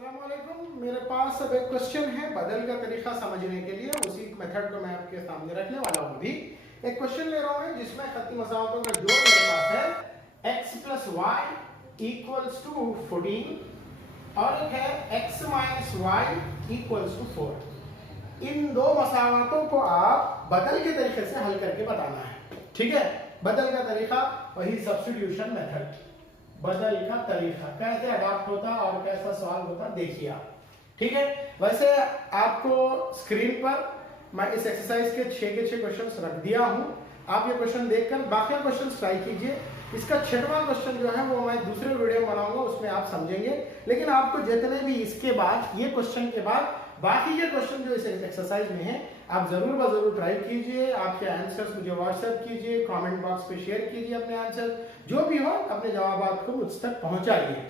अस्सलामुअलैकुम। मेरे पास अब एक क्वेश्चन है बदल का तरीका समझने के लिए, उसी मेथड को मैं आपके सामने रखने वाला हूँ। अभी एक क्वेश्चन ले रहा हूँ जिसमें खत्ती मसावतों का जोड़ मेरे पास है x plus y equals to 14 और एक है x minus y equals to 4। इन दो मसावतों को आप बदल के तरीके से हल करके बताना है। ठीक है, बदल का तरीका वही सब्स्टिट्यूशन मेथड, बदल का तरीका कैसे अडॉप्ट होता और कैसा सवाल होता देखिए आप। ठीक है, वैसे आपको स्क्रीन पर मैं इस एक्सरसाइज के 6 के 6 क्वेश्चंस रख दिया हूं। आप ये क्वेश्चन देखकर बाकी क्वेश्चंस ट्राई कीजिए। इसका 6वां क्वेश्चन जो है वो मैं दूसरे वीडियो में बनाऊंगा, उसमें आप समझेंगे। लेकिन आपको जितने भी इसके बाद ये क्वेश्चन के बाद बाकी के क्वेश्चन जो इस एक्सरसाइज में है आप जरूर जरूर ट्राई कीजिए। आपके आंसर्स मुझे व्हाट्सएप कीजिए, कमेंट बॉक्स पे शेयर कीजिए अपने आंसर, जो भी हो अपने जवाब को मुझ तक पहुंचाइए।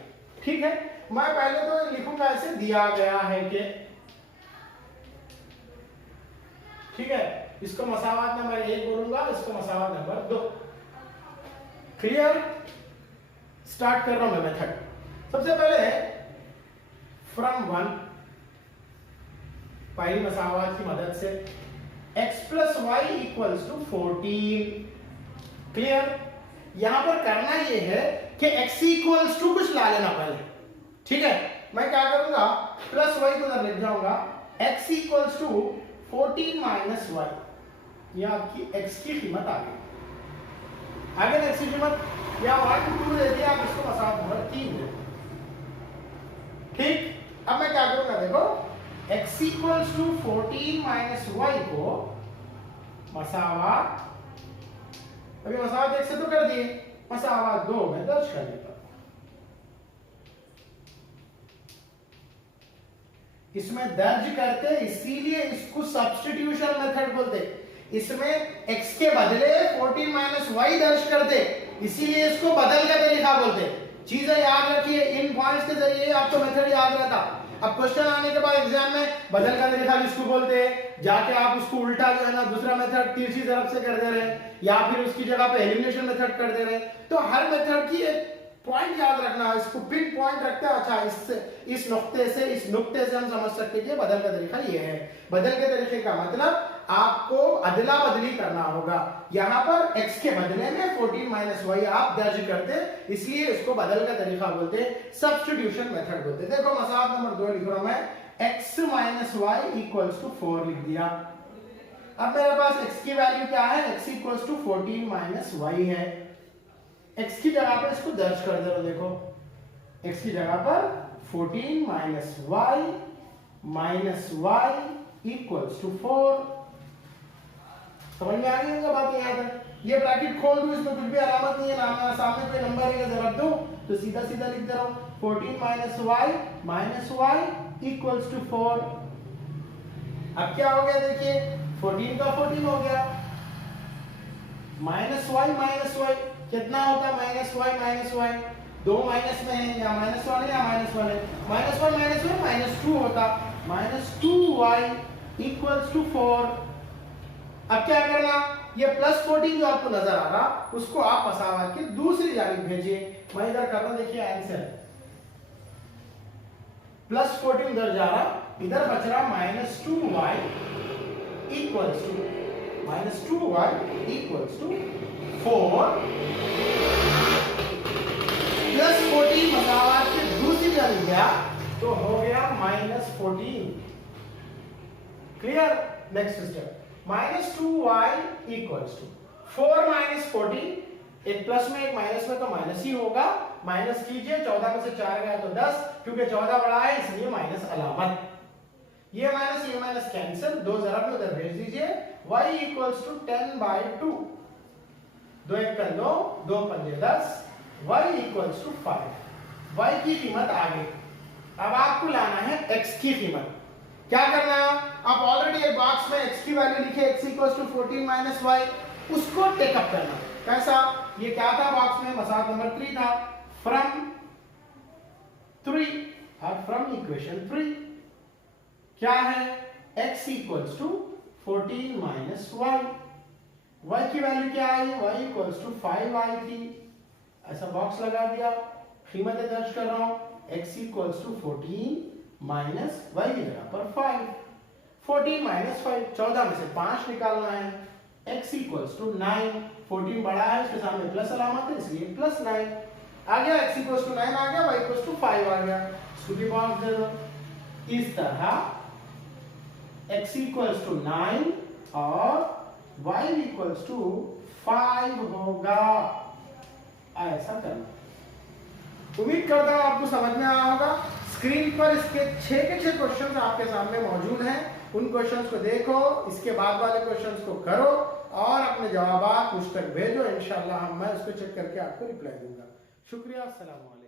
ठीक है, मैं पहले तो लिखूंगा ऐसे दिया गया है कि, ठीक है, इसको मसावात नंबर 1 बोलूंगा, इसको मसावात नंबर 2। क्लियर? स्टार्ट कर रहा हूं मैं मेथड। सबसे पहले है फ्रॉम 1, पहली मसावात की मदद से x plus y equals to 14। Clear? यहां पर करना यह है कि x इक्वल्स टू कुछ ला लेना पहले। ठीक है, मैं क्या करूंगा, प्लस वाई को उधर लिख जाऊंगा, x equals to 14 minus y. यह आपकी x की कीमत आ गई। आगे x की कीमत या 1 2 दे दिया, आप इसको मसावत नंबर 3 दे। ठीक, अब मैं क्या करूंगा, देखो x equals to 14 minus y को मसावत, अभी मसावत 1 से तो कर दिए, मसावत 2 में दर्ज कर देता। इसमें दर्ज करते इसीलिए इसको सब्स्टिट्यूशन मेथड बोलते। इसमें x के बदले 14 माइनस वाई दर्ज करते, इसीलिए इसको बदल का तरीका बोलते। चीजें याद रखिए, इन पॉइंट्स के जरिए आपको मेथड याद रहता। अब क्वेश्चन आने के बाद एग्जाम में बदल का तरीका किसको बोलते हैं, जाके आप उसको उल्टा जो है ना दूसरा मेथड तिरछी तरफ से कर दे रहे हैं, या फिर उसकी जगह पे एलिमिनेशन मेथड कर दे रहे हैं। तो हर मेथड की एक पॉइंट याद रखना, इसको पिन पॉइंट रखते हैं। अच्छा, इससे इस नुक्ते से इस नुक्ते से हम समझ सकते हैं कि बदल का तरीका ये है। बदल के तरीके का मतलब आपको अदला बदली करना होगा। यहां पर x के बदले में 14 माइनस वाई आप दर्ज करते, इसलिए इसको बदल का तरीका बोलते, सब्स्टिट्यूशन मेथड बोलते। देखो मसावत नंबर 2 लिख रहा हूं मैं, x minus y equals to 4 लिख दिया। अब मेरे पास x की वैल्यू क्या है, x equals to 14 minus y है। x की जगह पर इसको दर्ज कर दे रहा, देखो x की जगह पर 14 माइनस वाई इक्वल्स टू 4। समझ में आ गई होगा बात? याद है, ये ब्रैकेट खोल दूं, इसमें कुछ भी अलामत नहीं है, नाम सामने कोई नंबर है जरा दूं तो सीधा सीधा लिख दे रहा हूं, 14 माइनस वाई इक्वल्स टू 4। अब क्या हो गया, देखिए 14 का 14 हो गया, माइनस वाई कितना होता, माइनस वाई 2 माइनस में है, या माइनस 1 है या माइनस 1 है, माइनस 1 माइनस 2 होता, माइनस 2y इक्वल्स टू 4। अब क्या करना, ये प्लस 14 जो आपको नजर आ रहा उसको आप मसावत की दूसरी जानिब भेजिए। मैं इधर कर रहा हूं, देखिए आंसर प्लस 14 उधर जा रहा, इधर बच रहा minus 2y equals to 4 plus 14 मसावत की दूसरी जानिब गया तो हो गया minus 14। Clear? Next step, minus 2y equals to 4 minus 14, एक प्लस में एक माइनस में तो माइनस ही होगा, माइनस कीजिए, 14 में से 4 गया तो 10, क्योंकि 14 बड़ा है इसलिए माइनस अलामत। ये माइनस कैंसिल, 2 जरा भी उधर भेज दीजिए, y इक्वल्स टू 10/2, 2 1 का 2, 2 पंजे 10, y इक्वल्स टू 5। y की कीमत आ गई। अब आपको लाना है x की कीमत। क्या करना है, आप ऑलरेडी एक बॉक्स में x की वैल्यू लिखे, x equals to 14 minus y, उसको टेकअप करना। कैसा, ये क्या था बॉक्स में, मसावत नंबर 3 था, फ्रॉम 3 और फ्रॉम इक्वेशन 3 क्या है, x equals to 14 minus y, y की वैल्यू क्या आई, y इक्वल्स टू 5 आई थी। ऐसा बॉक्स लगा दिया, कीमतें दर्ज कर रहा हूं, x equals to 14 minus y की जगह पर 5। 14 माइनस 5, 14 में से 5 निकालना है। x इक्वल्स टू 9, 14 बड़ा है उसके सामने प्लस अलामत है इसलिए प्लस 9 आ गया। x इक्वल्स टू 9 आ गया, y इक्वल्स टू 5 आ गया। इसको भी बॉक्स दे दो। इस तरह x इक्वल्स टू 9 और y इक्वल्स टू 5 होगा। ऐसा करना। उम्मीद करता हूं आपको समझ में आया होगा। स्क्रीन पर इसके 6 के 6 क्वेश्चंस आपके सामने मौजूद हैं। उन क्वेश्चंस को देखो, इसके बाद वाले क्वेश्चंस को करो और अपने जवाब मुझ तक भेजो। इंशाल्लाह मैं उसको चेक करके आपको रिप्लाई दूंगा। शुक्रिया। अस्सलाम वालेकुम।